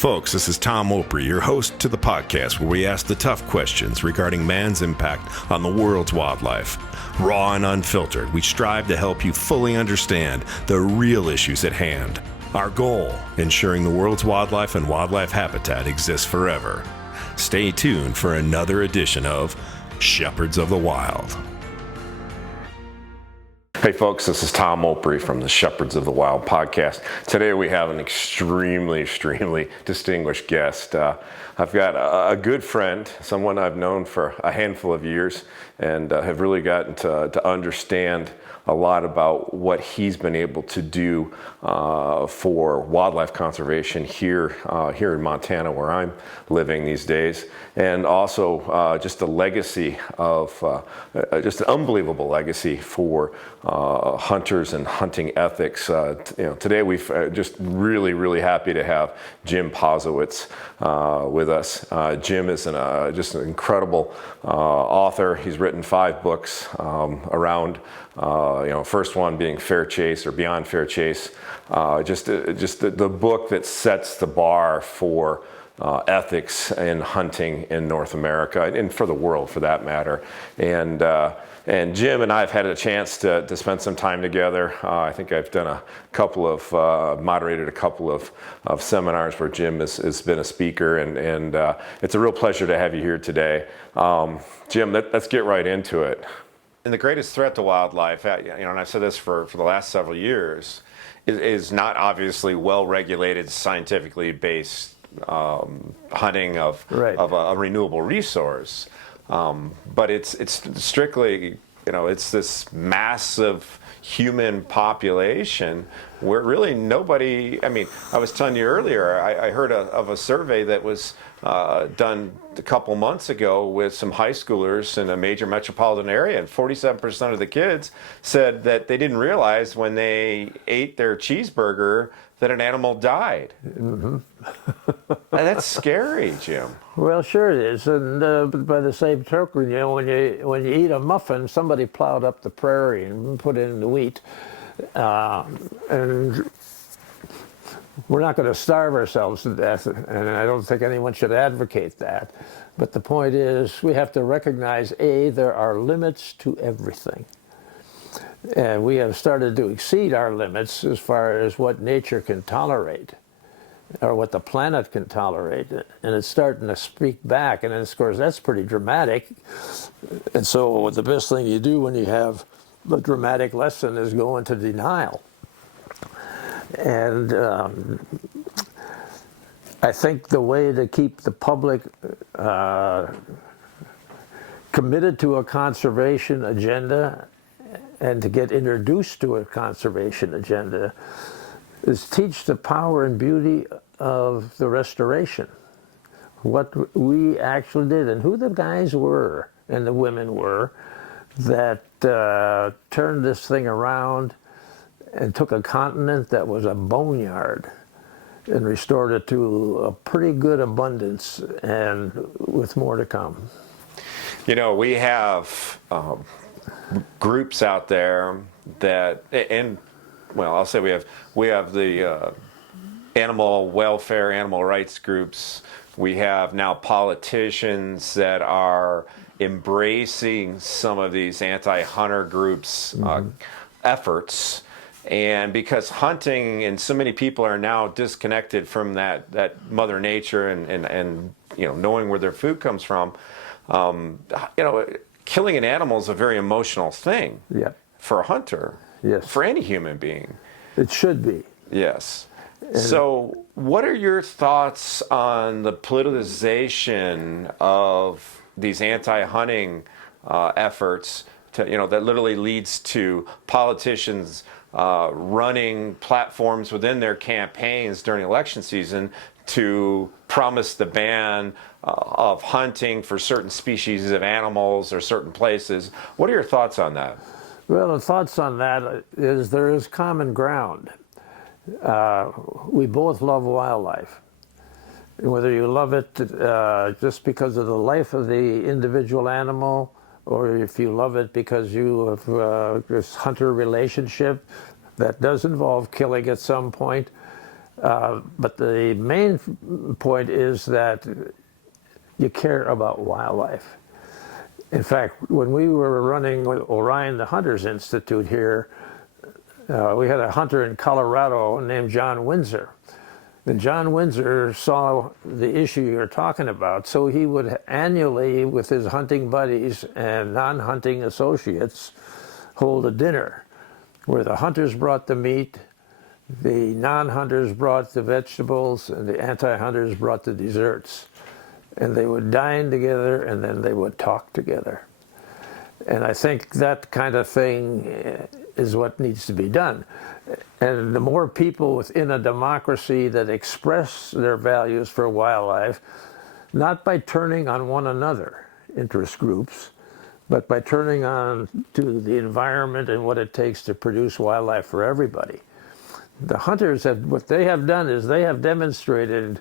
Folks, this is Tom Opre, your host to the podcast where we ask the tough questions regarding man's impact on the world's wildlife. Raw and unfiltered, we strive to help you fully understand the real issues at hand. Our goal, ensuring the world's wildlife and wildlife habitat exists forever. Stay tuned for another edition of Shepherds of the Wild. Hey folks, this is Tom Opre from the Shepherds of the Wild podcast. Today we have an extremely distinguished guest. I've got a good friend, someone I've known for a handful of years, and have really gotten to understand a lot about what he's been able to do for wildlife conservation here in Montana, where I'm living these days, and also just a legacy of just an unbelievable legacy for hunters and hunting ethics. Today we've just really happy to have Jim Posewitz with us. Jim is just an incredible author. He's written 5 books around. First one being Fair Chase or Beyond Fair Chase, just the book that sets the bar for ethics in hunting in North America and for the world, for that matter. And Jim and I have had a chance to spend some time together. I think I've done moderated a couple of seminars where Jim has been a speaker, and it's a real pleasure to have you here today. Jim, let's get right into it. And the greatest threat to wildlife, and I've said this for the last several years, is not obviously well-regulated, scientifically based hunting of a renewable resource, but it's strictly, it's this massive human population where really nobody. I was telling you earlier, I heard of a survey that was done a couple months ago with some high schoolers in a major metropolitan area, and 47% of the kids said that they didn't realize when they ate their cheeseburger that an animal died. Mm-hmm. That's scary, Jim. Well, sure it is, and by the same token, when you eat a muffin, somebody plowed up the prairie and put in the wheat, and we're not going to starve ourselves to death, and I don't think anyone should advocate that. But the point is, we have to recognize, there are limits to everything. And we have started to exceed our limits as far as what nature can tolerate, or what the planet can tolerate. And it's starting to speak back, and of course, that's pretty dramatic. And so the best thing you do when you have a dramatic lesson is go into denial. And I think the way to keep the public committed to a conservation agenda and to get introduced to a conservation agenda is teach the power and beauty of the restoration, what we actually did and who the guys were and the women were that turned this thing around and took a continent that was a boneyard and restored it to a pretty good abundance, and with more to come. We have groups out there that, and well, I'll say we have the animal welfare, animal rights groups. We have now politicians that are embracing some of these anti-hunter groups' efforts. And because hunting and so many people are now disconnected from that Mother Nature and knowing where their food comes from, killing an animal is a very emotional thing. Yeah. For a hunter. Yes. For any human being. It should be. Yes. So what are your thoughts on the politicization of these anti-hunting efforts that literally leads to politicians running platforms within their campaigns during election season to promise the ban of hunting for certain species of animals or certain places? What are your thoughts on that? Well, the thoughts on that is there is common ground. We both love wildlife. Whether you love it just because of the life of the individual animal, or if you love it because you have this hunter relationship that does involve killing at some point, But the main point is that you care about wildlife. In fact, when we were running with Orion the Hunters Institute here, we had a hunter in Colorado named John Windsor. And John Windsor saw the issue you're talking about, so he would annually, with his hunting buddies and non-hunting associates, hold a dinner where the hunters brought the meat, the non-hunters brought the vegetables, and the anti-hunters brought the desserts. And they would dine together, and then they would talk together. And I think that kind of thing is what needs to be done. And the more people within a democracy that express their values for wildlife, not by turning on one another, interest groups, but by turning on to the environment and what it takes to produce wildlife for everybody. The hunters what they have done is they have demonstrated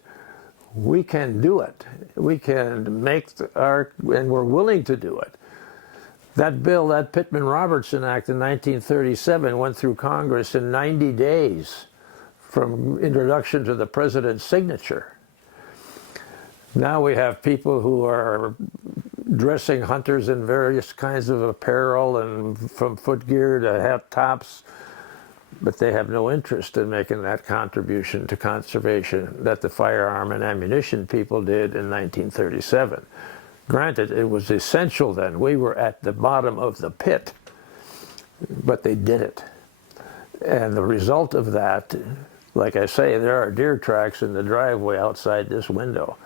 we can do it. We can make and we're willing to do it. That bill, that Pittman-Robertson Act in 1937 went through Congress in 90 days from introduction to the president's signature. Now we have people who are dressing hunters in various kinds of apparel and from footgear to hat tops, but they have no interest in making that contribution to conservation that the firearm and ammunition people did in 1937. Granted, it was essential then. We were at the bottom of the pit, but they did it. And the result of that, like I say, there are deer tracks in the driveway outside this window.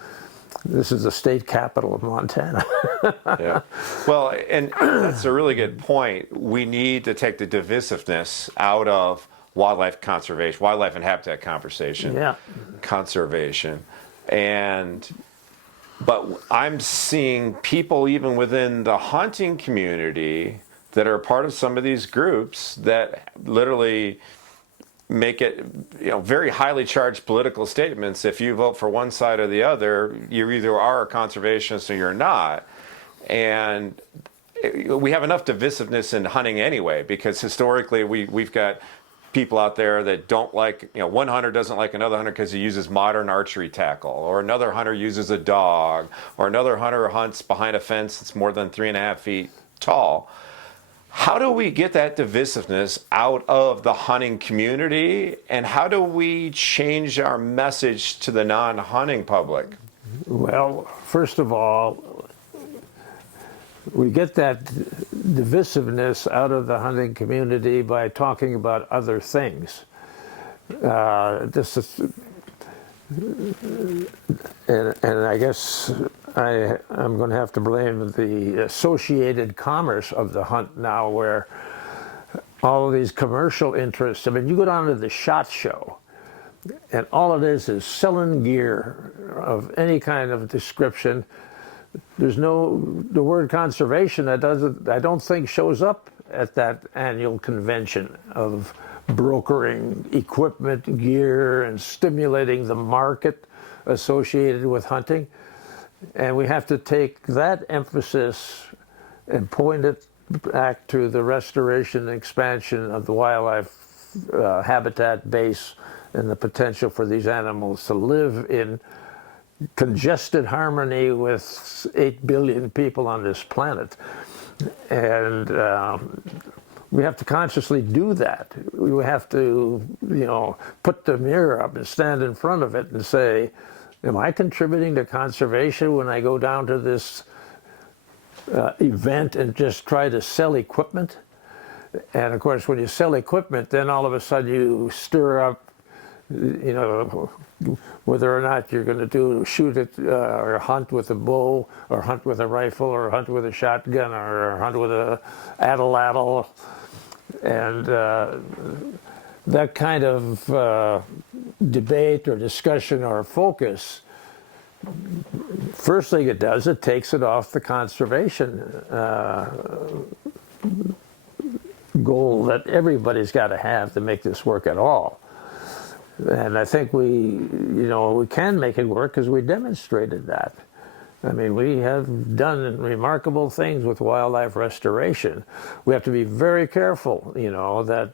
This is the state capital of Montana. Yeah. Well, and that's a really good point. We need to take the divisiveness out of wildlife conservation, wildlife and habitat conversation, Yeah. conservation. But I'm seeing people even within the hunting community that are part of some of these groups that literally make it, very highly charged political statements. If you vote for one side or the other, you either are a conservationist or you're not. And we have enough divisiveness in hunting anyway, because historically we've got people out there that don't like, one hunter doesn't like another hunter because he uses modern archery tackle, or another hunter uses a dog, or another hunter hunts behind a fence that's more than 3.5 feet tall. How do we get that divisiveness out of the hunting community, and how do we change our message to the non-hunting public? Well, first of all, we get that divisiveness out of the hunting community by talking about other things. This is, and I guess I'm going to have to blame the associated commerce of the hunt now, where all of these commercial interests. I mean, you go down to the SHOT Show, and all it is selling gear of any kind of description. There's the word conservation I don't think shows up at that annual convention of brokering equipment, gear, and stimulating the market associated with hunting. And we have to take that emphasis and point it back to the restoration and expansion of the wildlife habitat base and the potential for these animals to live in congested harmony with 8 billion people on this planet. And we have to consciously do that. We have to, put the mirror up and stand in front of it and say, am I contributing to conservation when I go down to this event and just try to sell equipment? And of course, when you sell equipment, then all of a sudden you stir up, whether or not you're going to shoot it or hunt with a bow, or hunt with a rifle, or hunt with a shotgun, or hunt with a atlatl. And that kind of debate or discussion or focus, first thing it does, it takes it off the conservation goal that everybody's got to have to make this work at all. And I think we can make it work because we demonstrated that. I mean, we have done remarkable things with wildlife restoration. We have to be very careful, that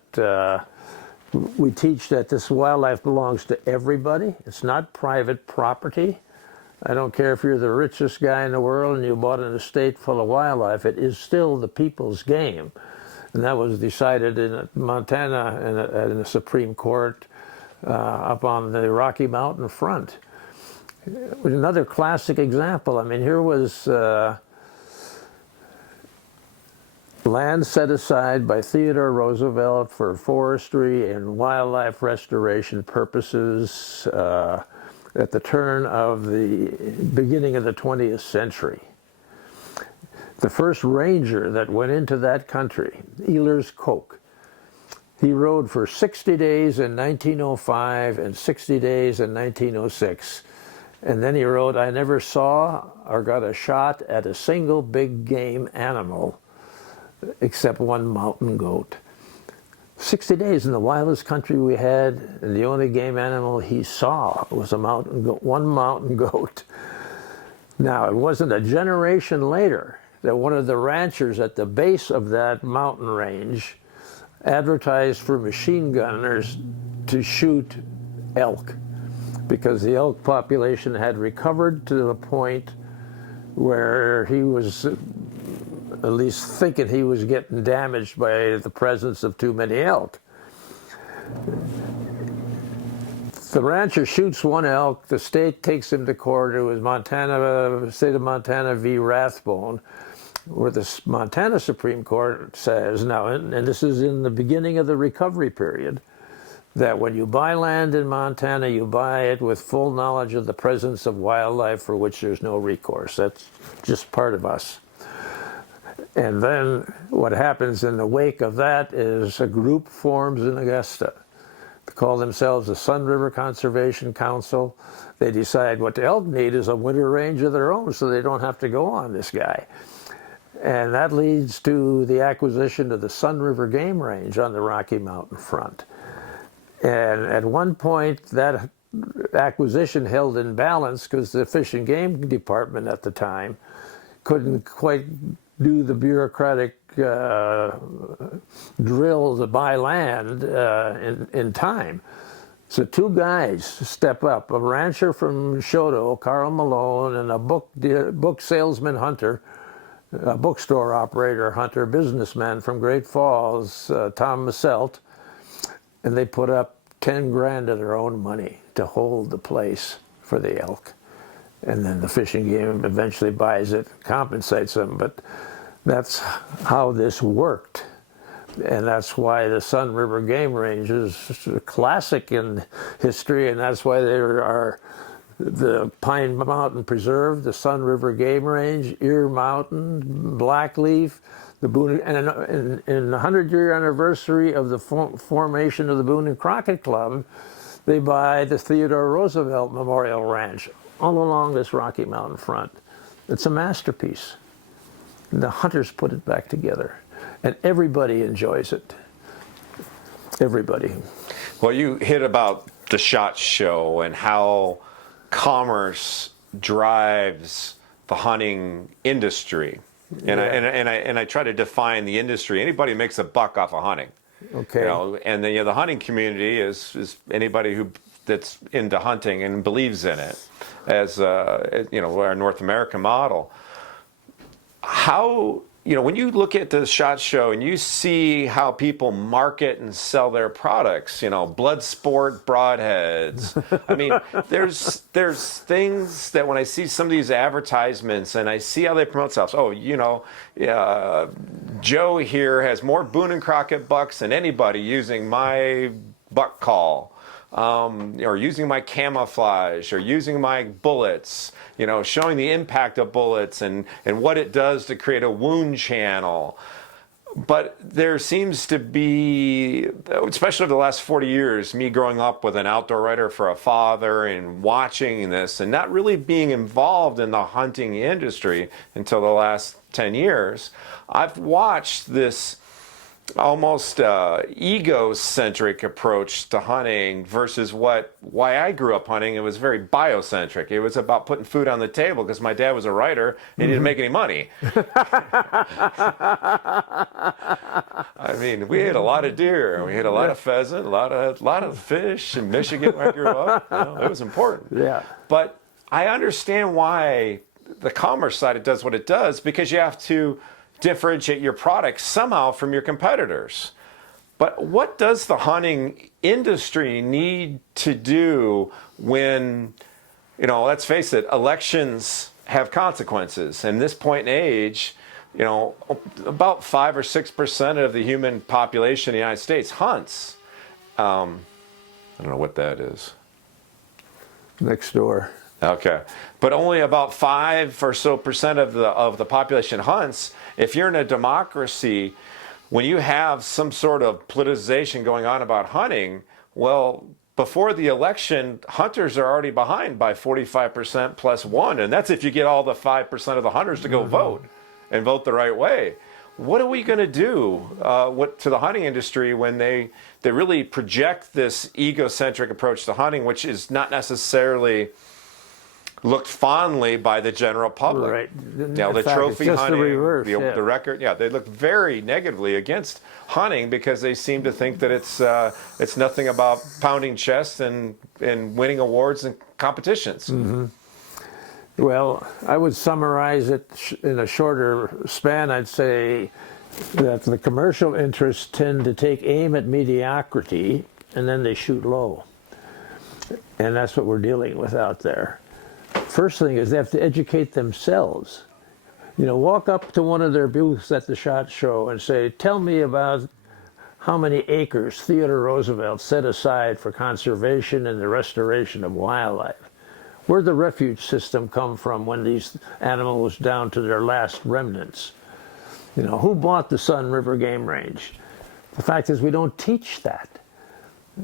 We teach that this wildlife belongs to everybody. It's not private property. I don't care if you're the richest guy in the world and you bought an estate full of wildlife, it is still the people's game. And that was decided in Montana in the Supreme Court up on the Rocky Mountain front. It was another classic example. I mean, here was land set aside by Theodore Roosevelt for forestry and wildlife restoration purposes at the turn of the beginning of the 20th century. The first ranger that went into that country, Ehlers Koch, he rode for 60 days in 1905 and 60 days in 1906. And then he wrote, I never saw or got a shot at a single big game animal except one mountain goat. 60 days in the wildest country we had, and the only game animal he saw was a mountain goat, one mountain goat. Now, it wasn't a generation later that one of the ranchers at the base of that mountain range advertised for machine gunners to shoot elk, because the elk population had recovered to the point where he was at least thinking he was getting damaged by the presence of too many elk. The rancher shoots one elk, the state takes him to court. It was Montana, state of Montana v. Rathbone, where the Montana Supreme Court says, now, and this is in the beginning of the recovery period, that when you buy land in Montana, you buy it with full knowledge of the presence of wildlife for which there's no recourse. That's just part of us. And then what happens in the wake of that is a group forms in Augusta. They call themselves the Sun River Conservation Council. They decide what the elk need is a winter range of their own so they don't have to go on this guy. And that leads to the acquisition of the Sun River Game Range on the Rocky Mountain front. And at one point, that acquisition held in balance because the Fish and Game Department at the time couldn't quite do the bureaucratic drill to buy land in time. So two guys step up, a rancher from Shoto, Carl Malone, and a book salesman hunter, a bookstore operator hunter, businessman from Great Falls, Tom Masselt, and they put up 10 grand of their own money to hold the place for the elk. And then the Fish and Game eventually buys it, compensates them, but that's how this worked. And that's why the Sun River Game Range is a classic in history, and that's why there are the Pine Mountain Preserve, the Sun River Game Range, Ear Mountain, Blackleaf, the Boone, and in the 100-year anniversary of the formation of the Boone and Crockett Club, they buy the Theodore Roosevelt Memorial Ranch all along this Rocky Mountain front. It's a masterpiece. And the hunters put it back together, and everybody enjoys it. Everybody. Well, you hit about the SHOT Show and how commerce drives the hunting industry. And, yeah. I try to define the industry. Anybody makes a buck off of hunting. Okay. You know, and the hunting community is anybody that's into hunting and believes in it, as our North American model. How, when you look at the SHOT Show and you see how people market and sell their products, blood sport broadheads. I mean, there's things that when I see some of these advertisements and I see how they promote themselves, Joe here has more Boone and Crockett bucks than anybody using my buck call. Or using my camouflage, or using my bullets, showing the impact of bullets and what it does to create a wound channel. But there seems to be, especially over the last 40 years, me growing up with an outdoor writer for a father and watching this and not really being involved in the hunting industry until the last 10 years, I've watched this almost egocentric approach to hunting versus why I grew up hunting. It was very biocentric. It was about putting food on the table because my dad was a writer and he didn't make any money. I mean, we ate a lot of deer, we ate a lot of pheasant, a lot of fish in Michigan where I grew up. You know, it was important. Yeah. But I understand why the commerce side it does what it does, because you have to differentiate your product somehow from your competitors. But what does the hunting industry need to do when, you know, let's face it, elections have consequences. And this point in age, you know, about 5 or 6% of the human population in the United States hunts. I don't know what that is. Next door. Okay, but only about 5 or so percent of the population hunts. If you're in a democracy, when you have some sort of politicization going on about hunting, well, before the election, hunters are already behind by 45% plus one, and that's if you get all the 5% of the hunters to go vote and vote the right way. What are we going to do to the hunting industry when they really project this egocentric approach to hunting, which is not necessarily looked fondly by the general public? Right. Now, the trophy hunting, the record, they look very negatively against hunting because they seem to think that it's nothing about pounding chests and winning awards and competitions. Mm-hmm. Well, I would summarize it in a shorter span. I'd say that the commercial interests tend to take aim at mediocrity and then they shoot low. And that's what we're dealing with out there. First thing is they have to educate themselves. You know, walk up to one of their booths at the SHOT Show and say, tell me about how many acres Theodore Roosevelt set aside for conservation and the restoration of wildlife. Where'd the refuge system come from when these animals down to their last remnants? You know, who bought the Sun River Game Range? The fact is we don't teach that.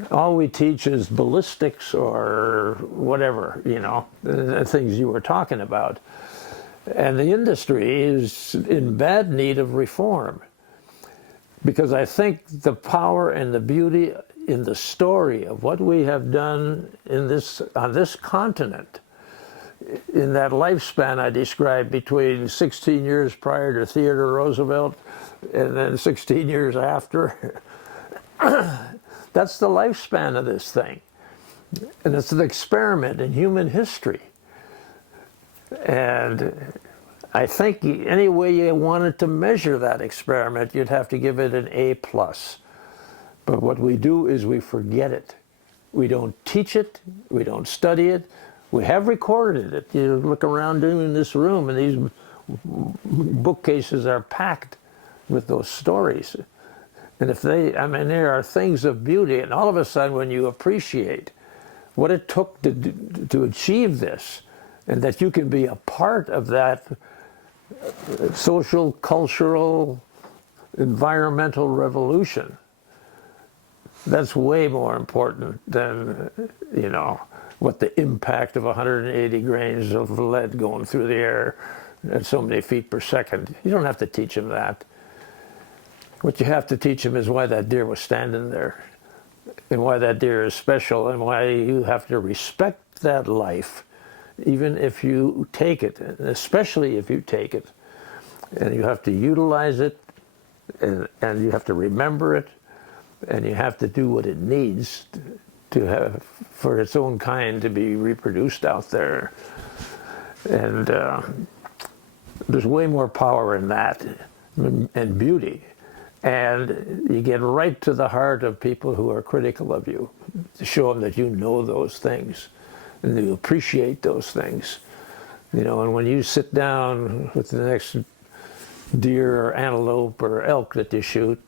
All we teach is ballistics or whatever, you know, the things you were talking about. And the industry is in bad need of reform because I think the power and the beauty in the story of what we have done on this continent, in that lifespan I described between 16 years prior to Theodore Roosevelt and then 16 years after, that's the lifespan of this thing. And it's an experiment in human history. And I think any way you wanted to measure that experiment, you'd have to give it an A+. But what we do is we forget it. We don't teach it, we don't study it. We have recorded it. You look around in this room and these bookcases are packed with those stories. And there are things of beauty, and all of a sudden when you appreciate what it took to achieve this, and that you can be a part of that social, cultural, environmental revolution, that's way more important than, you know, what the impact of 180 grains of lead going through the air at so many feet per second. You don't have to teach them that. What you have to teach them is why that deer was standing there, and why that deer is special, and why you have to respect that life, even if you take it, and especially if you take it. And you have to utilize it, and you have to remember it, and you have to do what it needs to have for its own kind to be reproduced out there. And there's way more power in that, and beauty. And you get right to the heart of people who are critical of you, to show them that you know those things and you appreciate those things. You know, and when you sit down with the next deer or antelope or elk that you shoot,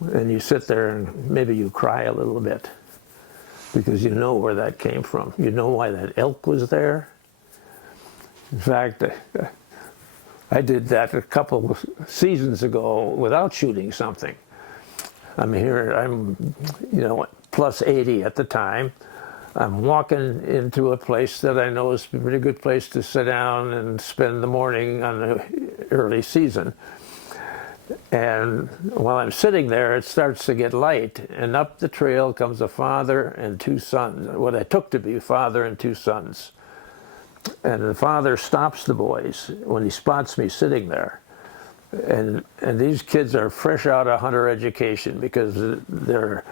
and you sit there and maybe you cry a little bit because you know where that came from. You know why that elk was there. In fact, I did that a couple of seasons ago without shooting something. I'm you know, plus 80 at the time. I'm walking into a place that I know is a pretty good place to sit down and spend the morning on the early season. And while I'm sitting there, it starts to get light, and up the trail comes a father and two sons, what I took to be a father and two sons. And the father stops the boys when he spots me sitting there. And these kids are fresh out of hunter education because they're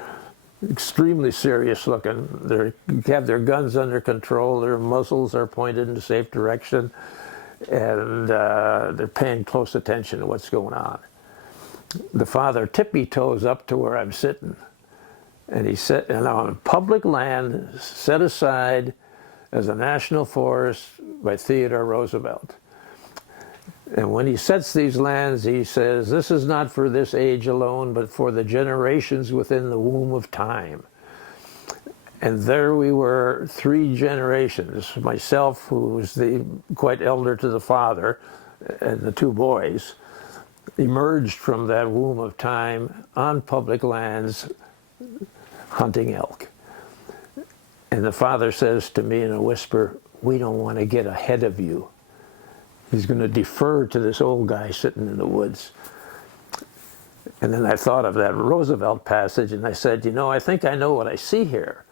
extremely serious looking. They have their guns under control, their muzzles are pointed in a safe direction, and they're paying close attention to what's going on. The father tippy-toes up to where I'm sitting, and he said, and on public land set aside as a national forest by Theodore Roosevelt. And when he sets these lands, he says, this is not for this age alone, but for the generations within the womb of time. And there we were, 3 generations. Myself, who was quite elder to the father, and the 2 boys, emerged from that womb of time on public lands hunting elk. And the father says to me in a whisper, we don't want to get ahead of you. He's going to defer to this old guy sitting in the woods. And then I thought of that Rosevelt passage, and I said, you know, I think I know what I see here,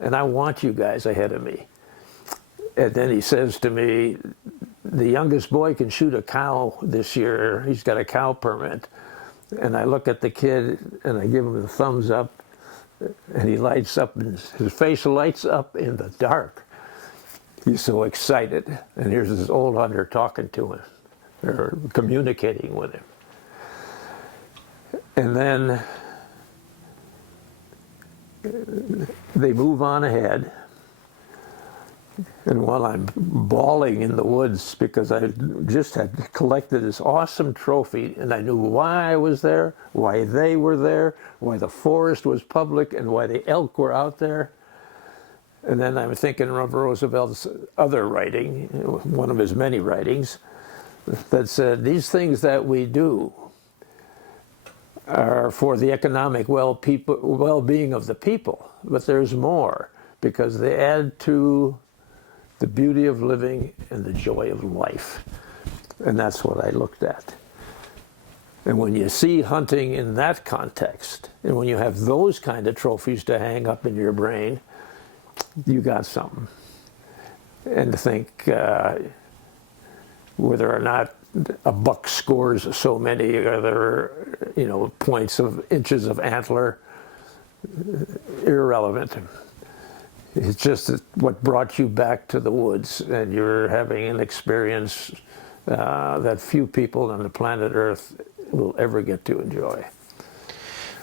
and I want you guys ahead of me. And then he says to me, the youngest boy can shoot a cow this year. He's got a cow permit. And I look at the kid, and I give him the thumbs up, and he lights up, and his face lights up in the dark. He's so excited. And here's this old hunter talking to him, or communicating with him. And then they move on ahead. And while I'm bawling in the woods because I just had collected this awesome trophy, and I knew why I was there, why they were there, why the forest was public, and why the elk were out there. And then I'm thinking of Roosevelt's other writing, one of his many writings, that said, these things that we do are for the economic well-being of the people, but there's more, because they add to the beauty of living and the joy of life. And that's what I looked at. And when you see hunting in that context, and when you have those kind of trophies to hang up in your brain, you got something. And to think whether or not a buck scores so many other, points of inches of antler, irrelevant. It's just what brought you back to the woods, and you're having an experience that few people on the planet Earth will ever get to enjoy.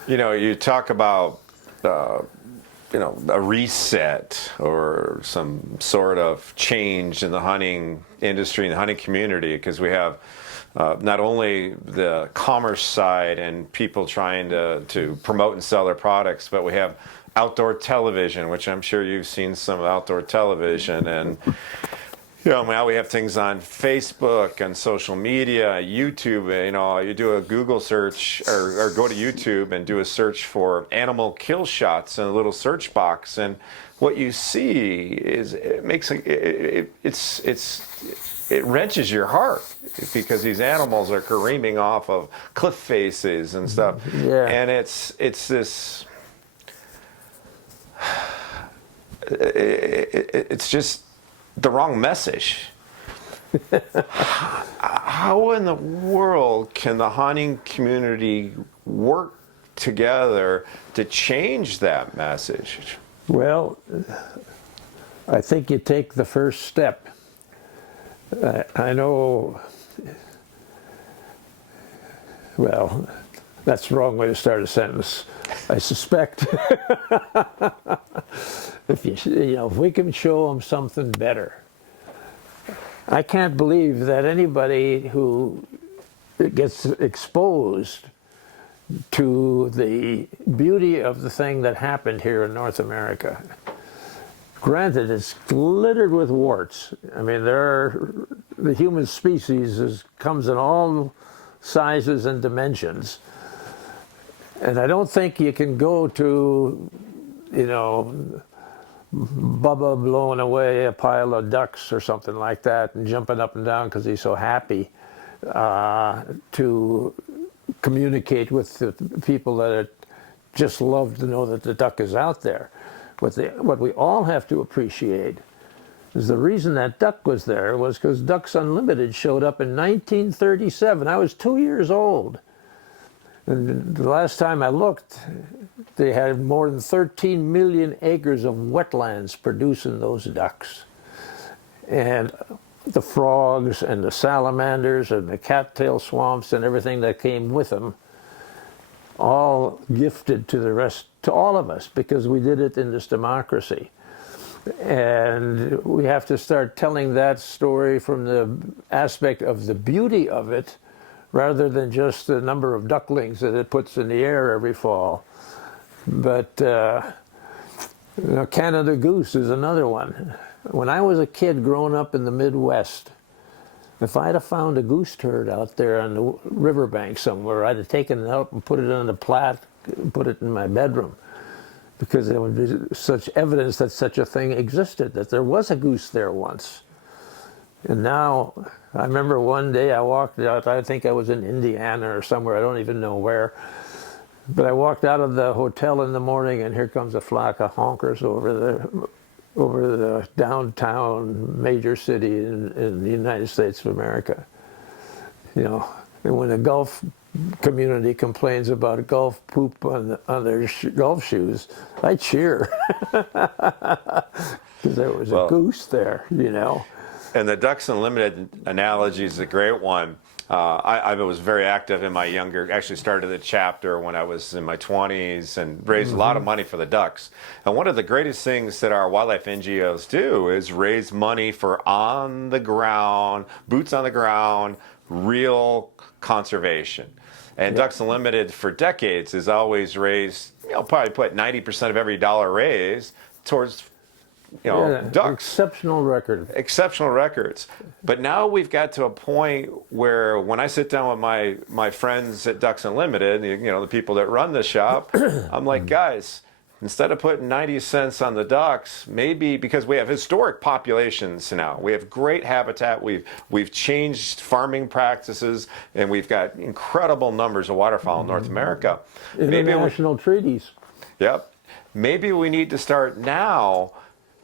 You talk about, a reset or some sort of change in the hunting industry and the hunting community, because we have not only the commerce side and people trying to promote and sell their products, but we have outdoor television, which I'm sure you've seen some of outdoor television, and now we have things on Facebook and social media, YouTube. You do a Google search or go to YouTube and do a search for animal kill shots in a little search box, and what you see is it wrenches your heart, because these animals are careening off of cliff faces and stuff, and it's this. It's just the wrong message. How in the world can the hunting community work together to change that message? Well, I think you take the first step. I know, well, that's the wrong way to start a sentence. I suspect if we can show them something better. I can't believe that anybody who gets exposed to the beauty of the thing that happened here in North America. Granted, it's littered with warts. I mean, the human species comes in all sizes and dimensions. And I don't think you can go to, Bubba blowing away a pile of ducks or something like that and jumping up and down because he's so happy, to communicate with the people that just love to know that the duck is out there. What we all have to appreciate is the reason that duck was there was because Ducks Unlimited showed up in 1937. I was 2 years old. And the last time I looked, they had more than 13 million acres of wetlands producing those ducks. And the frogs and the salamanders and the cattail swamps and everything that came with them, all gifted to all of us, because we did it in this democracy. And we have to start telling that story from the aspect of the beauty of it, rather than just the number of ducklings that it puts in the air every fall. But Canada goose is another one. When I was a kid growing up in the Midwest, if I'd have found a goose turd out there on the riverbank somewhere, I'd have taken it out and put it on the plat, put it in my bedroom, because there would be such evidence that such a thing existed, that there was a goose there once. And now, I remember one day I walked out, I think I was in Indiana or somewhere, I don't even know where, but I walked out of the hotel in the morning and here comes a flock of honkers over the downtown major city in the United States of America. You know, and when the golf community complains about golf poop on their golf shoes, I cheer. Because there was a goose there, you know. And the Ducks Unlimited analogy is a great one. I was very active in my actually started the chapter when I was in my 20s and raised a lot of money for the ducks. And one of the greatest things that our wildlife NGOs do is raise money for on the ground, boots on the ground, real conservation. And Ducks Unlimited for decades has always raised, probably put 90% of every dollar raised towards ducks. Exceptional record. Exceptional records. But now we've got to a point where when I sit down with my friends at Ducks Unlimited, the people that run the shop, I'm like, guys, instead of putting 90 cents on the ducks, maybe, because we have historic populations now, we have great habitat, we've changed farming practices, and we've got incredible numbers of waterfowl in North America. International treaties. Yep. Maybe we need to start now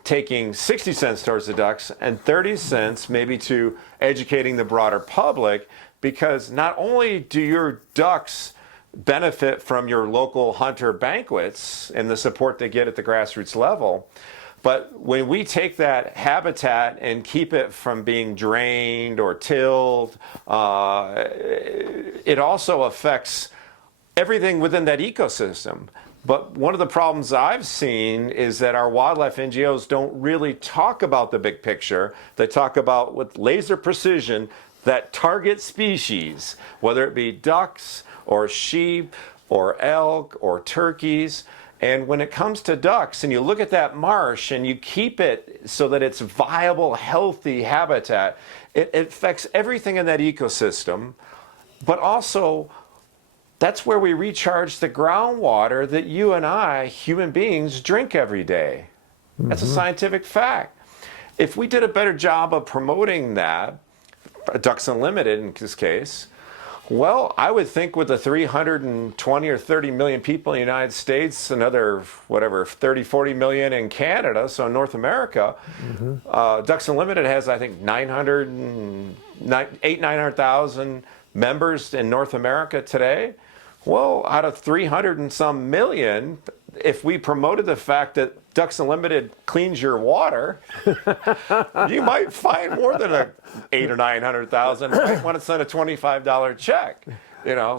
taking 60 cents towards the ducks and 30 cents maybe to educating the broader public, because not only do your ducks benefit from your local hunter banquets and the support they get at the grassroots level, but when we take that habitat and keep it from being drained or tilled, it also affects everything within that ecosystem. But one of the problems I've seen is that our wildlife NGOs don't really talk about the big picture. They talk about with laser precision that target species, whether it be ducks or sheep or elk or turkeys. And when it comes to ducks, and you look at that marsh and you keep it so that it's viable, healthy habitat, it affects everything in that ecosystem, but also that's where we recharge the groundwater that you and I, human beings, drink every day. That's a scientific fact. If we did a better job of promoting that, Ducks Unlimited in this case, well, I would think with the 320 or 30 million people in the United States, another, 30, 40 million in Canada, so in North America, Ducks Unlimited has, I think, 900,000 members in North America today. Well, out of 300 and some million, if we promoted the fact that Ducks Unlimited cleans your water, you might find more than a 800,000 or 900,000 might want to send a $25 check.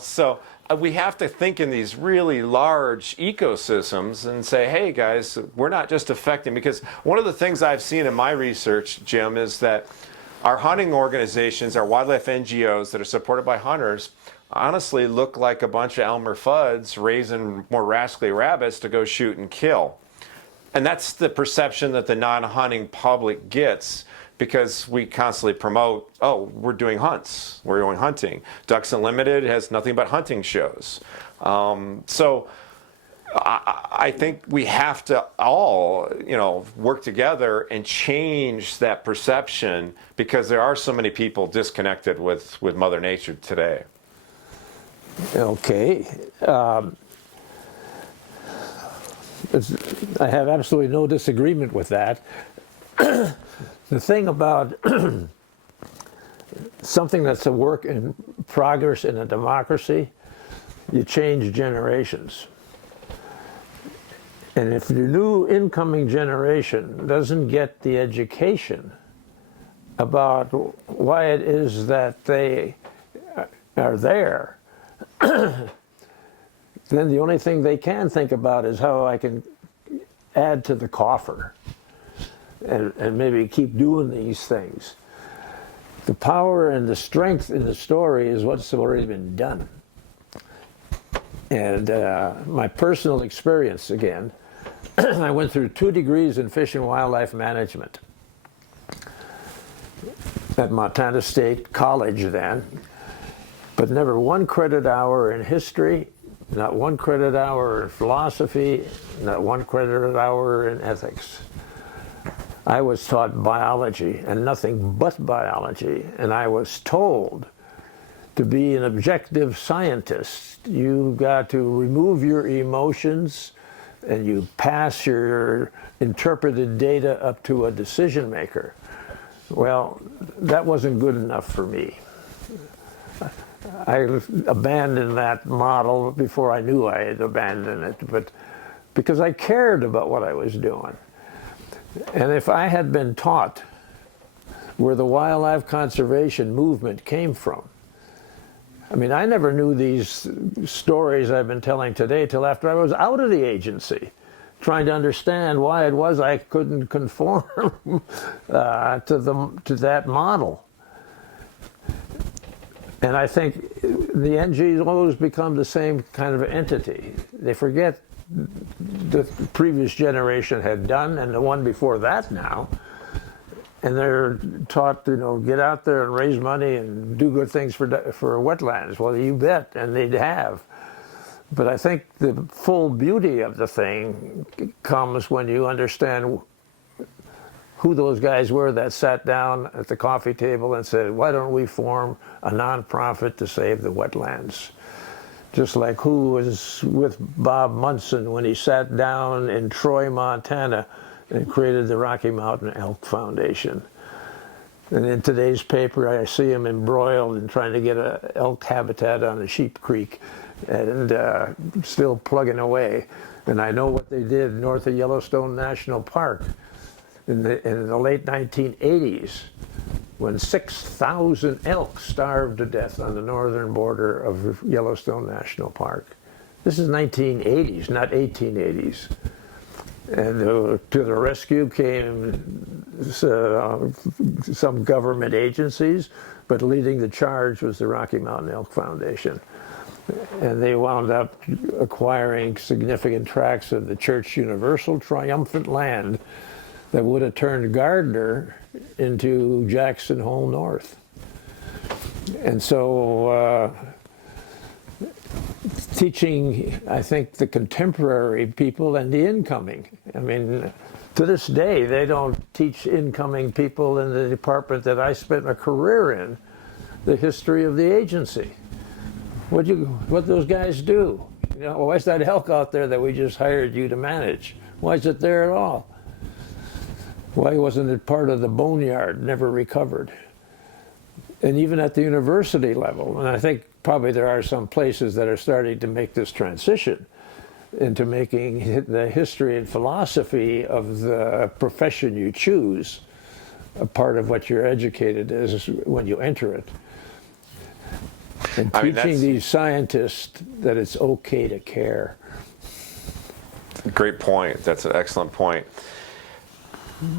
So we have to think in these really large ecosystems and say, hey guys, we're not just affecting, because one of the things I've seen in my research, Jim, is that our hunting organizations, our wildlife NGOs that are supported by hunters, honestly look like a bunch of Elmer Fuds raising more rascally rabbits to go shoot and kill. And that's the perception that the non-hunting public gets, because we constantly promote, we're doing hunts, we're doing hunting. Ducks Unlimited has nothing but hunting shows. So I think we have to all, work together and change that perception, because there are so many people disconnected with Mother Nature today. Okay. I have absolutely no disagreement with that. The thing about something that's a work in progress in a democracy, you change generations. And if your new incoming generation doesn't get the education about why it is that they are there, then the only thing they can think about is how I can add to the coffer and maybe keep doing these things. The power and the strength in the story is what's already been done. And my personal experience, again, I went through 2 degrees in fish and wildlife management at Montana State College then, but never 1 credit hour in history, not 1 credit hour in philosophy, not 1 credit hour in ethics. I was taught biology and nothing but biology, and I was told to be an objective scientist, you've got to remove your emotions and you pass your interpreted data up to a decision maker. Well, that wasn't good enough for me. I abandoned that model before I knew I had abandoned it, but because I cared about what I was doing. And if I had been taught where the wildlife conservation movement came from, I mean, I never knew these stories I've been telling today till after I was out of the agency, trying to understand why it was I couldn't conform to that model. And I think the NGOs become the same kind of entity. They forget the previous generation had done, and the one before that now. And they're taught, you know, get out there and raise money and do good things for wetlands. Well, you bet, and they'd have. But I think the full beauty of the thing comes when you understand who those guys were that sat down at the coffee table and said, why don't we form a nonprofit to save the wetlands? Just like who was with Bob Munson when he sat down in Troy, Montana, and created the Rocky Mountain Elk Foundation. And in today's paper, I see him embroiled in trying to get an elk habitat on a sheep creek and still plugging away. And I know what they did north of Yellowstone National Park in the late 1980s when 6,000 elk starved to death on the northern border of Yellowstone National Park. This is 1980s, not 1880s. And to the rescue came some government agencies, but leading the charge was the Rocky Mountain Elk Foundation. And they wound up acquiring significant tracts of the Church Universal triumphant land that would have turned Gardner into Jackson Hole North. And so teaching, I think, the contemporary people and the incoming. I mean, to this day, they don't teach incoming people in the department that I spent a career in the history of the agency. What those guys do? You know, why's that elk out there that we just hired you to manage? Why is it there at all? Why wasn't it part of the boneyard, never recovered? And even at the university level, and I think probably there are some places that are starting to make this transition into making the history and philosophy of the profession you choose a part of what you're educated as when you enter it. And teaching these scientists that it's okay to care. Great point. That's an excellent point.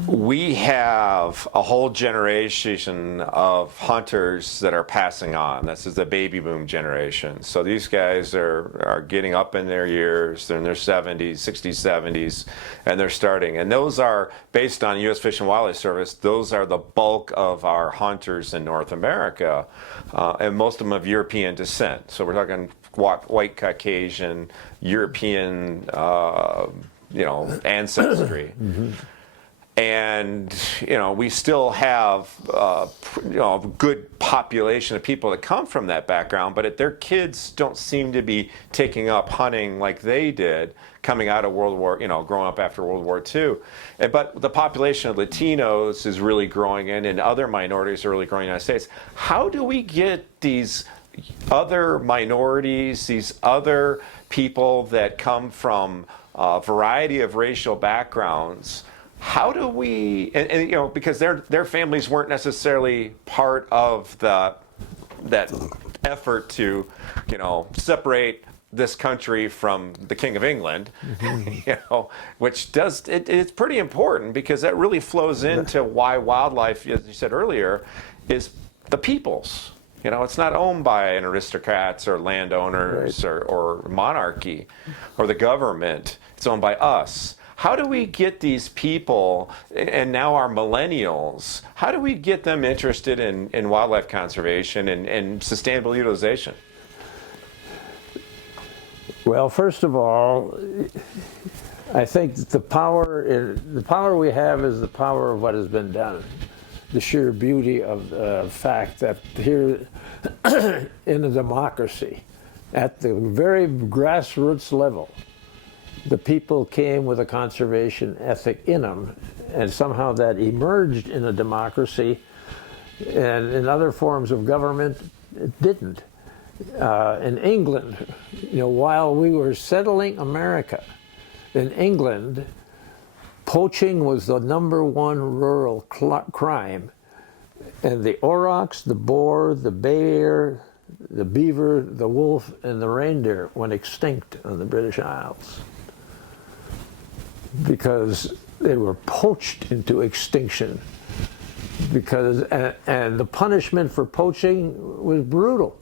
We have a whole generation of hunters that are passing on. This is the baby boom generation. So these guys are getting up in their years. They're in their 70s, 60s, 70s, and they're starting. And those are, based on U.S. Fish and Wildlife Service, those are the bulk of our hunters in North America, and most of them of European descent. So we're talking white Caucasian, European, ancestry. Mm-hmm. And we still have a good population of people that come from that background, but their kids don't seem to be taking up hunting like they did coming out of World War, growing up after World War II. But the population of Latinos is really growing and other minorities are really growing in the United States. How do we get these other minorities, these other people that come from a variety of racial backgrounds? How do we, and because their families weren't necessarily part of that effort to, separate this country from the King of England, which it's pretty important because that really flows into why wildlife, as you said earlier, is the people's. It's not owned by an aristocrats or landowners, right, or monarchy or the government. It's owned by us. How do we get these people, and now our millennials, how do we get them interested in wildlife conservation and sustainable utilization? Well, first of all, I think the power we have is the power of what has been done. The sheer beauty of the fact that here in a democracy, at the very grassroots level, the people came with a conservation ethic in them, and somehow that emerged in a democracy, and in other forms of government, it didn't. In England, while we were settling America, in England, poaching was the #1 rural crime, and the aurochs, the boar, the bear, the beaver, the wolf, and the reindeer went extinct on the British Isles because they were poached into extinction. And the punishment for poaching was brutal.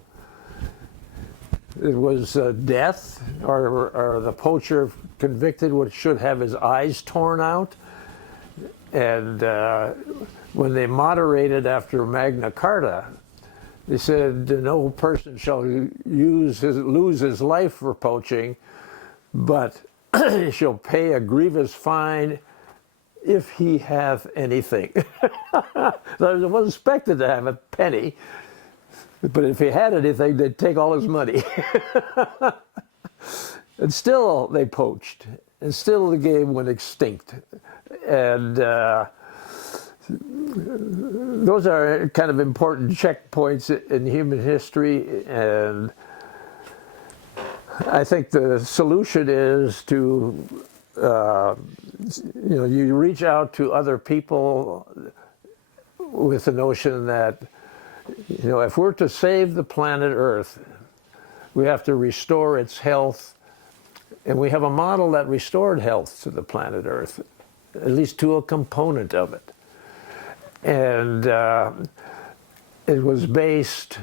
It was death, or the poacher convicted should have his eyes torn out. And when they moderated after Magna Carta, they said no person shall lose his life for poaching, but shall pay a grievous fine if he hath anything. So he wasn't expected to have a penny, but if he had anything, they'd take all his money. And still they poached, and still the game went extinct. And those are kind of important checkpoints in human history, and I think the solution is to, you reach out to other people with the notion that, if we're to save the planet Earth, we have to restore its health, and we have a model that restored health to the planet Earth, at least to a component of it. And it was based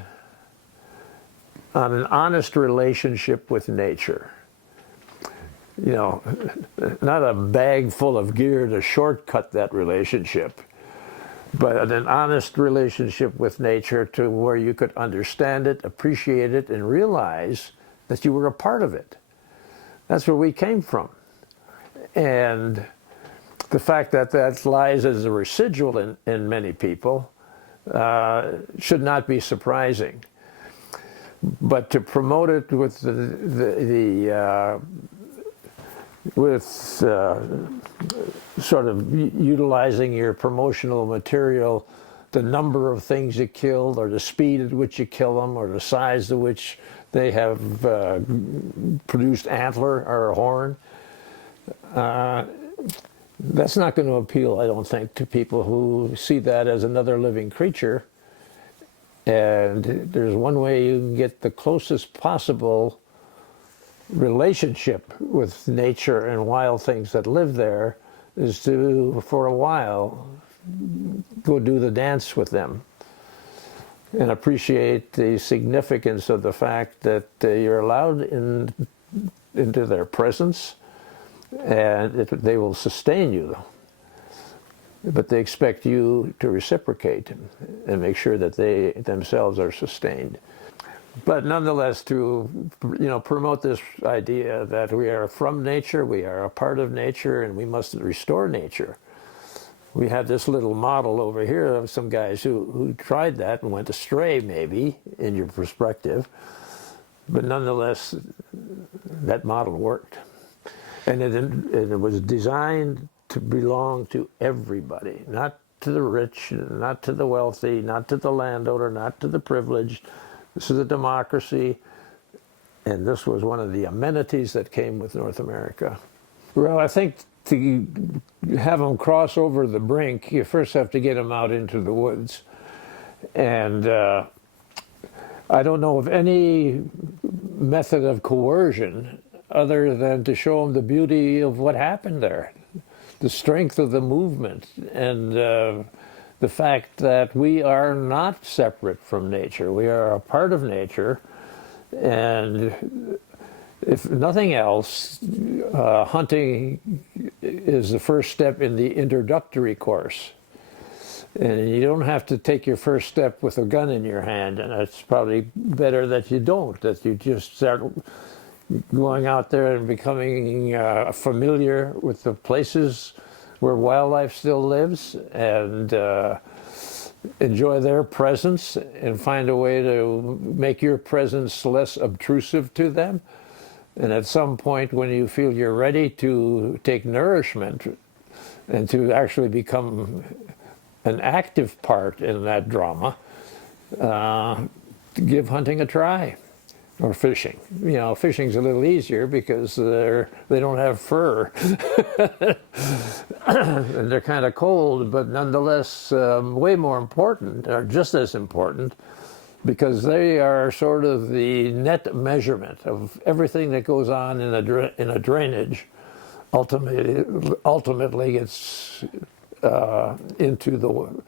on an honest relationship with nature. Not a bag full of gear to shortcut that relationship, but an honest relationship with nature to where you could understand it, appreciate it, and realize that you were a part of it. That's where we came from. And the fact that that lies as a residual in many people should not be surprising. But to promote it with sort of utilizing your promotional material, the number of things you killed, or the speed at which you kill them, or the size at which they have produced antler or a horn, that's not going to appeal, I don't think, to people who see that as another living creature. And there's one way you can get the closest possible relationship with nature and wild things that live there is to, for a while, go do the dance with them and appreciate the significance of the fact that you're allowed into their presence, and they will sustain you, but they expect you to reciprocate and make sure that they themselves are sustained. But nonetheless, to promote this idea that we are from nature, we are a part of nature, and we must restore nature. we had this little model over here of some guys who tried that and went astray, maybe, in your perspective. But nonetheless, that model worked. And it was designed to belong to everybody, not to the rich, not to the wealthy, not to the landowner, not to the privileged. This is a democracy, and this was one of the amenities that came with North America. Well, I think to have them cross over the brink, you first have to get them out into the woods. And I don't know of any method of coercion other than to show them the beauty of what happened there, the strength of the movement, and the fact that we are not separate from nature. We are a part of nature, and if nothing else, hunting is the first step in the introductory course. And you don't have to take your first step with a gun in your hand, and it's probably better that you don't, that you just start going out there and becoming familiar with the places where wildlife still lives, and enjoy their presence and find a way to make your presence less obtrusive to them. And at some point when you feel you're ready to take nourishment and to actually become an active part in that drama, give hunting a try. Or fishing. You know, fishing's a little easier because they don't have fur. And they're kind of cold, but nonetheless way more important, or just as important, because they are sort of the net measurement of everything that goes on in a drainage. Ultimately gets into the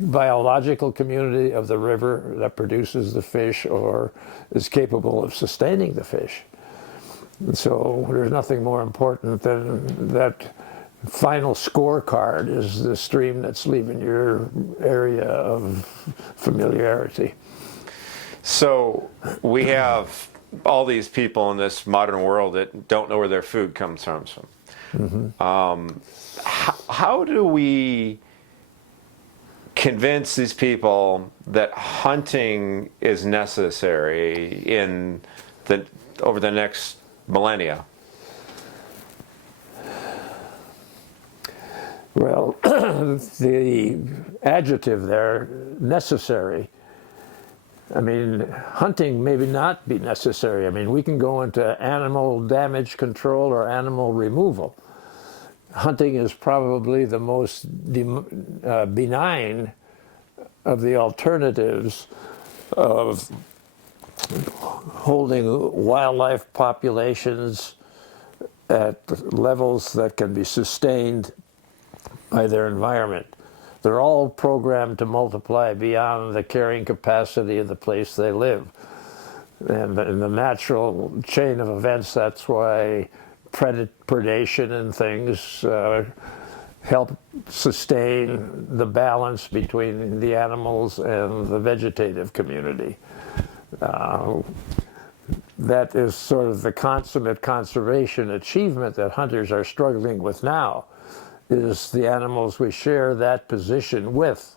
biological community of the river that produces the fish or is capable of sustaining the fish. And so there's nothing more important than that final scorecard is the stream that's leaving your area of familiarity. So we have all these people in this modern world that don't know where their food comes from. Mm-hmm. How do we convince these people that hunting is necessary over the next millennia? Well, the adjective there, necessary. I mean, hunting maybe not be necessary. I mean, we can go into animal damage control or animal removal. Hunting is probably the most benign of the alternatives of holding wildlife populations at levels that can be sustained by their environment. They're all programmed to multiply beyond the carrying capacity of the place they live. And in the natural chain of events, that's why predation and things help sustain the balance between the animals and the vegetative community. That is sort of the consummate conservation achievement that hunters are struggling with now, is the animals we share that position with,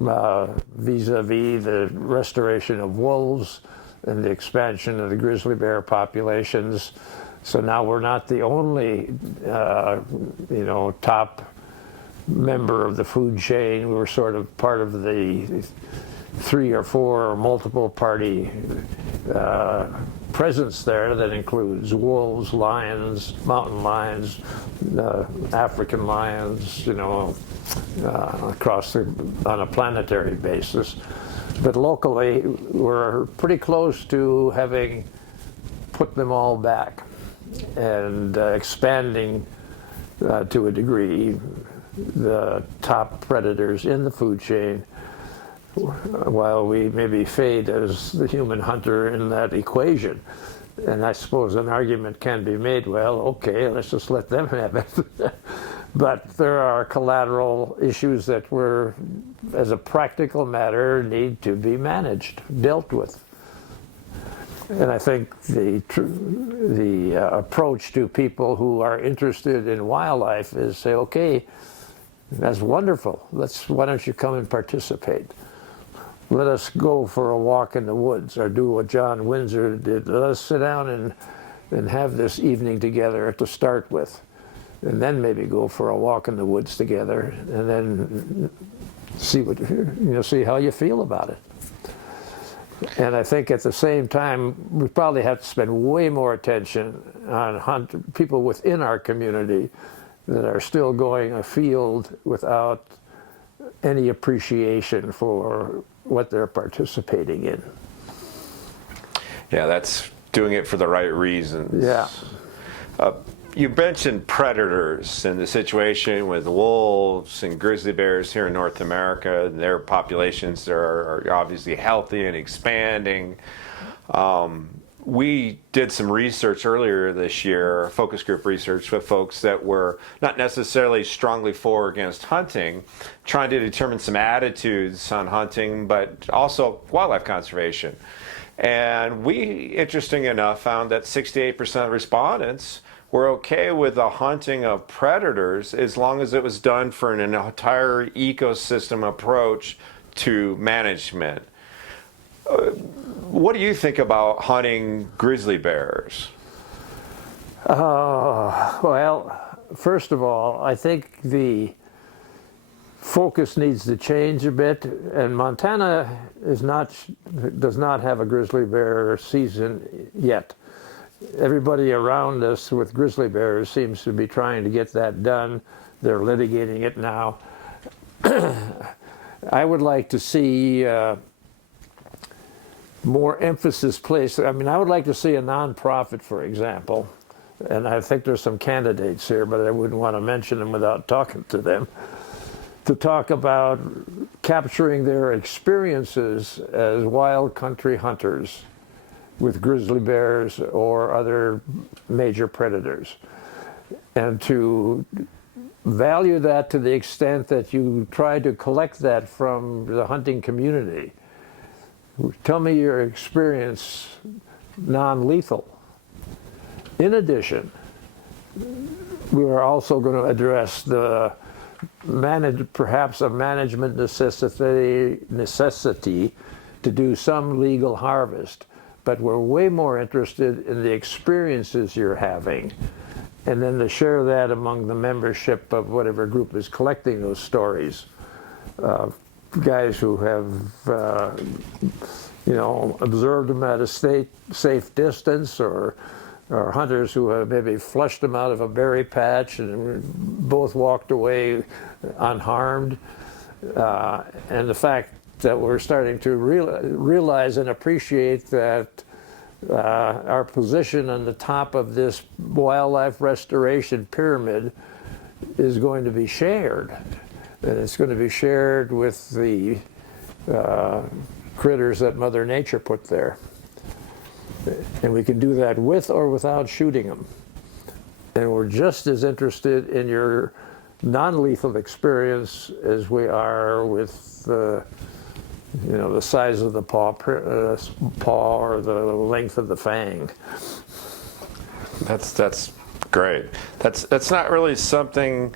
vis-a-vis the restoration of wolves and the expansion of the grizzly bear populations. So now we're not the only, top member of the food chain. We're sort of part of the 3 or 4 or multiple party presence there that includes wolves, lions, mountain lions, African lions, across on a planetary basis. But locally, we're pretty close to having put them all back and expanding to a degree the top predators in the food chain, while we maybe fade as the human hunter in that equation. And I suppose an argument can be made, well, okay, let's just let them have it. But there are collateral issues that as a practical matter, need to be managed, dealt with. And I think the approach to people who are interested in wildlife is say, okay, that's wonderful. Why don't you come and participate? Let us go for a walk in the woods, or do what John Windsor did. Let us sit down and have this evening together to start with, and then maybe go for a walk in the woods together, and then see how you feel about it. And I think at the same time, we probably have to spend way more attention on people within our community that are still going afield without any appreciation for what they're participating in. Yeah, that's doing it for the right reasons. Yeah. You mentioned predators and the situation with wolves and grizzly bears here in North America. Their populations are obviously healthy and expanding. We did some research earlier this year, focus group research, with folks that were not necessarily strongly for or against hunting, trying to determine some attitudes on hunting, but also wildlife conservation. And we, interesting enough, found that 68% of respondents were okay with the hunting of predators as long as it was done for an entire ecosystem approach to management. What do you think about hunting grizzly bears? Well, first of all, I think the focus needs to change a bit, and Montana does not have a grizzly bear season yet. Everybody around us with grizzly bears seems to be trying to get that done. They're litigating it now. I would like to see more emphasis placed. I mean, I would like to see a nonprofit, for example, and I think there's some candidates here, but I wouldn't want to mention them without talking to them, to talk about capturing their experiences as wild country hunters with grizzly bears or other major predators, and to value that to the extent that you try to collect that from the hunting community. Tell me your experience non-lethal. In addition, we are also going to address the perhaps a management necessity to do some legal harvest, but we're way more interested in the experiences you're having, and then to share that among the membership of whatever group is collecting those stories. Guys who have, observed them at a safe distance, or hunters who have maybe flushed them out of a berry patch and both walked away unharmed. And the fact that we're starting to realize and appreciate that our position on the top of this wildlife restoration pyramid is going to be shared. And it's going to be shared with the critters that Mother Nature put there. And we can do that with or without shooting them. And we're just as interested in your non-lethal experience as we are with the size of the paw or the length of the fang. That's great. That's not really something,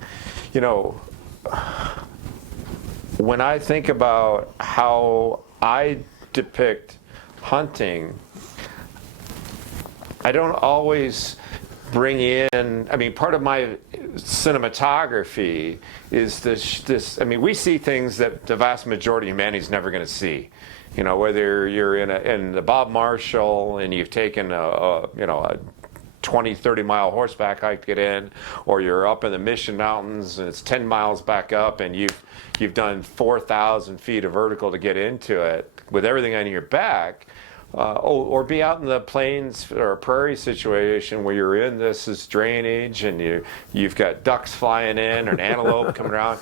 when I think about how I depict hunting, I don't always bring in, part of my cinematography is this, we see things that the vast majority of humanity is never going to see. Whether you're in the Bob Marshall and you've taken a 20, 30 mile horseback hike to get in, or you're up in the Mission Mountains and it's 10 miles back up and you've done 4,000 feet of vertical to get into it with everything on your back. Or be out in the plains or a prairie situation where you're in this is drainage and you've got ducks flying in or an antelope coming around.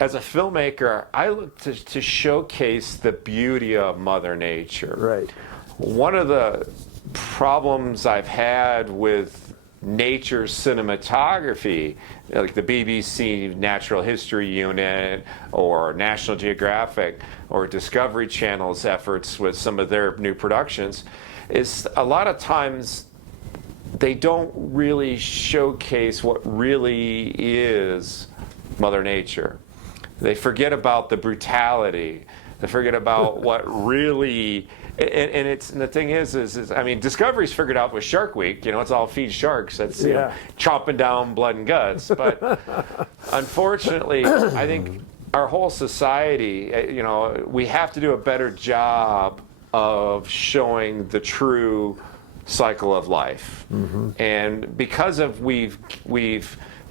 As a filmmaker, I look to showcase the beauty of Mother Nature. Right. One of the problems I've had with nature cinematography, like the BBC Natural History Unit or National Geographic or Discovery Channel's efforts with some of their new productions, is a lot of times they don't really showcase what really is Mother Nature. They forget about the brutality. They forget about what really, and the thing is, I mean, Discovery's figured out with Shark Week, you know, it's all feed sharks. That's, you know, chomping down blood and guts. But unfortunately, I think our whole society, you know, we have to do a better job of showing the true cycle of life. And because of we've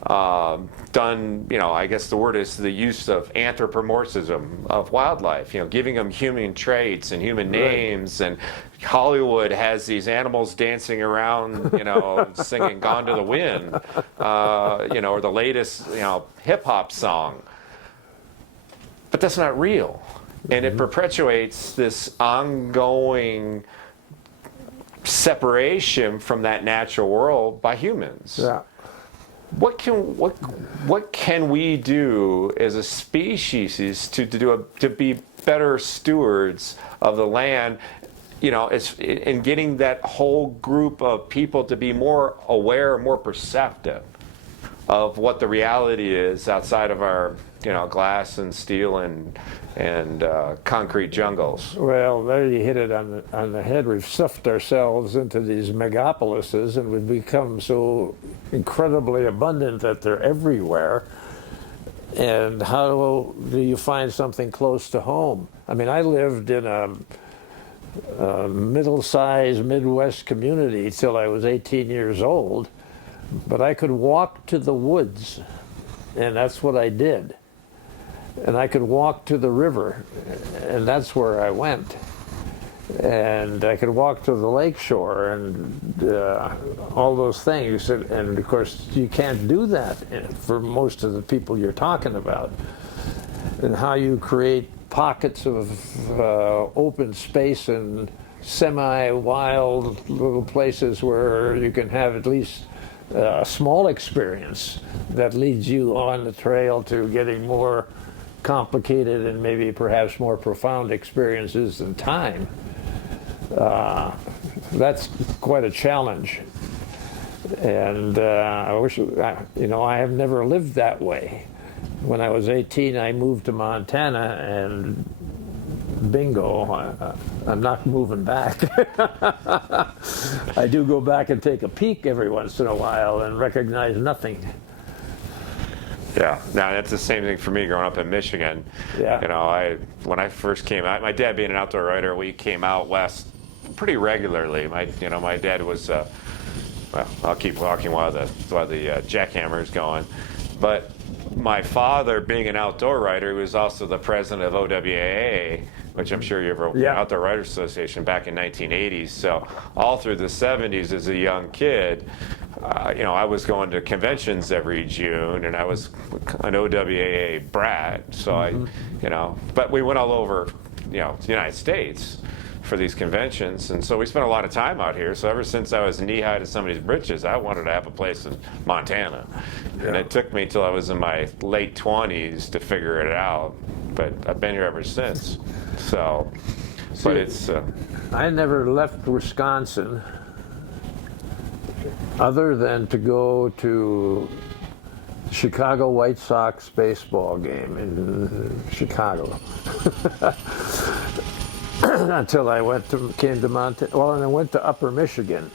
done, you know, I guess the word is the use of anthropomorphism of wildlife, you know, giving them human traits and human names. And Hollywood has these animals dancing around, you know, singing Gone to the Wind, you know, or the latest, you know, hip hop song. But that's not real. And it perpetuates this ongoing separation from that natural world by humans. Yeah. What can we do as a species to be better stewards of the land? You know, it's in getting that whole group of people to be more aware, more perceptive of what the reality is outside of our, you know, glass and steel and concrete jungles. Well, there you hit it on the head. We've stuffed ourselves into these megapolises, and we've become so incredibly abundant that they're everywhere. And how do you find something close to home? I mean, I lived in a middle-sized Midwest community till I was 18 years old, but I could walk to the woods, and that's what I did. And I could walk to the river, and that's where I went. And I could walk to the lake shore and all those things. And of course, you can't do that for most of the people you're talking about. And how you create pockets of open space and semi-wild little places where you can have at least a small experience that leads you on the trail to getting more complicated and maybe perhaps more profound experiences in time. That's quite a challenge. And I wish, you know, I have never lived that way. When I was 18, I moved to Montana, and bingo, I'm not moving back. I do go back and take a peek every once in a while and recognize nothing. Yeah, now that's the same thing for me growing up in Michigan. Yeah. You know, when I first came out, my dad being an outdoor writer, we came out west pretty regularly. My dad was, well, I'll keep walking while the jackhammer's going. But my father, being an outdoor writer, he was also the president of OWAA, which I'm sure you ever, Outdoor Writers Association, back in 1980s. So all through the 70s as a young kid, you know, I was going to conventions every June, and I was an OWAA brat. So you know, but we went all over, you know, the United States for these conventions, and so we spent a lot of time out here. So ever since I was knee-high to somebody's britches, I wanted to have a place in Montana. And it took me till I was in my late 20s to figure it out, but I've been here ever since. So, but it's... I never left Wisconsin other than to go to Chicago White Sox baseball game in Chicago. Until I came to Montana. Well, and I went to Upper Michigan.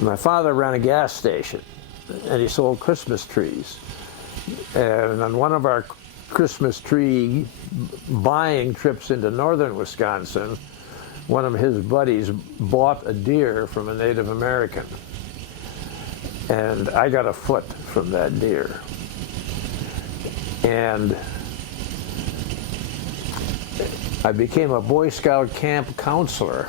My father ran a gas station, and he sold Christmas trees. And on one of our Christmas tree buying trips into northern Wisconsin, one of his buddies bought a deer from a Native American. And I got a foot from that deer. And I became a Boy Scout camp counselor,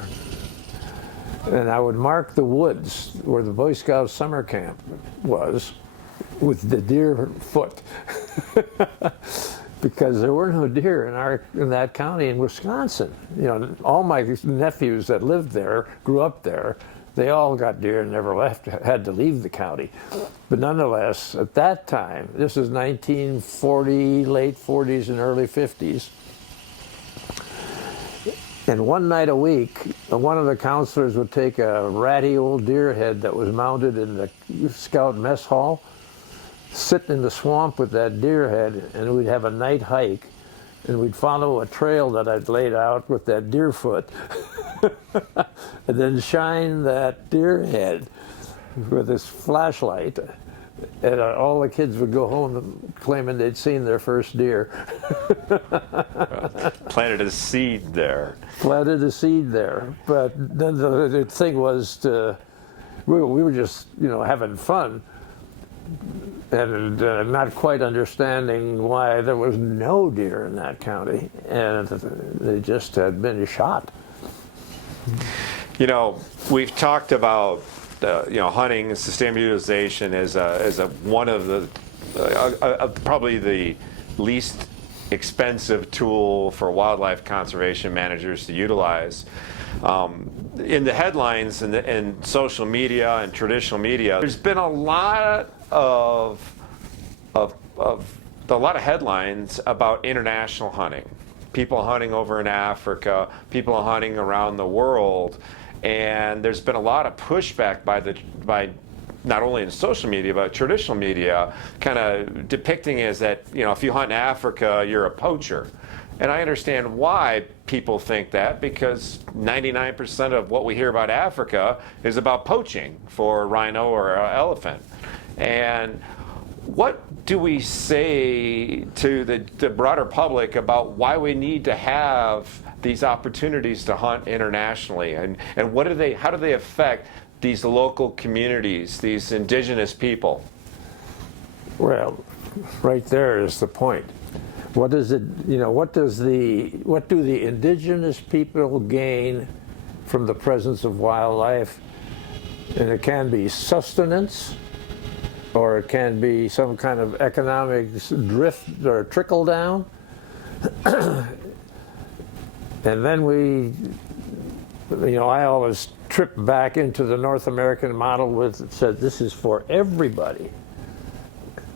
and I would mark the woods where the Boy Scout summer camp was with the deer foot, because there were no deer in that county in Wisconsin. You know, all my nephews that lived there, grew up there, they all got deer and never left, had to leave the county. But nonetheless, at that time, this is 1940, late 40s and early 50s, And one night a week, one of the counselors would take a ratty old deer head that was mounted in the scout mess hall, sit in the swamp with that deer head, and we'd have a night hike, and we'd follow a trail that I'd laid out with that deer foot, and then shine that deer head with this flashlight, and all the kids would go home claiming they'd seen their first deer. Planted a seed there. Planted a seed there. But then the thing was, we were just, having fun and not quite understanding why there was no deer in that county, and they just had been shot. We've talked about hunting and sustainable utilization as one of the probably the least expensive tool for wildlife conservation managers to utilize. In the headlines and social media and traditional media, there's been a lot of headlines about international hunting. People hunting over in Africa, people hunting around the world, and there's been a lot of pushback by not only in social media but traditional media, kind of depicting it as that if you hunt in Africa, you're a poacher. And I understand why people think that, because 99% of what we hear about Africa is about poaching for rhino or elephant. And what do we say to the broader public about why we need to have these opportunities to hunt internationally, and how do they affect these local communities, these indigenous people? Well, right there is the point. What is it? What do the indigenous people gain from the presence of wildlife? And it can be sustenance, or it can be some kind of economic drift or trickle down. And then I always trip back into the North American model that said this is for everybody.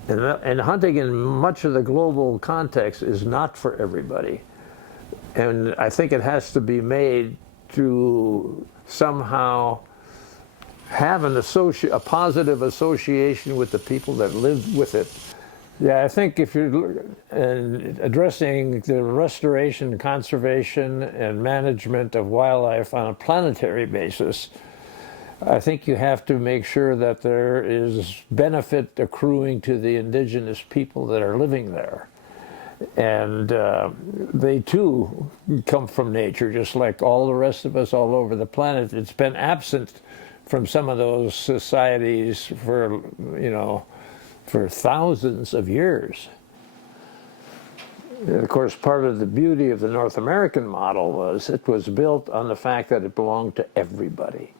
And hunting in much of the global context is not for everybody. And I think it has to be made to somehow have a positive association with the people that live with it. Yeah, I think if you're addressing the restoration, conservation, and management of wildlife on a planetary basis, I think you have to make sure that there is benefit accruing to the indigenous people that are living there. And they too come from nature, just like all the rest of us all over the planet. It's been absent from some of those societies for thousands of years. And of course, part of the beauty of the North American model was it was built on the fact that it belonged to everybody.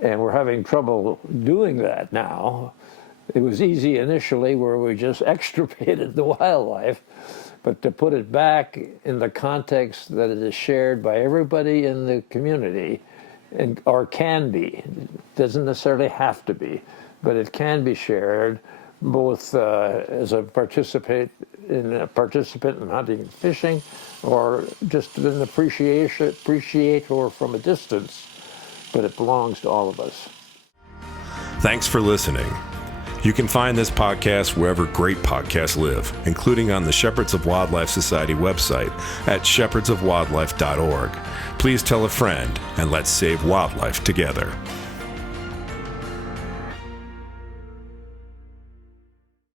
And we're having trouble doing that now. It was easy initially where we just extirpated the wildlife, but to put it back in the context that it is shared by everybody in the community, or can be, it doesn't necessarily have to be, but it can be shared both as a participant in hunting and fishing, or just an appreciator from a distance, but it belongs to all of us. Thanks for listening. You can find this podcast wherever great podcasts live, including on the Shepherds of Wildlife Society website at shepherdsofwildlife.org. Please tell a friend, and let's save wildlife together.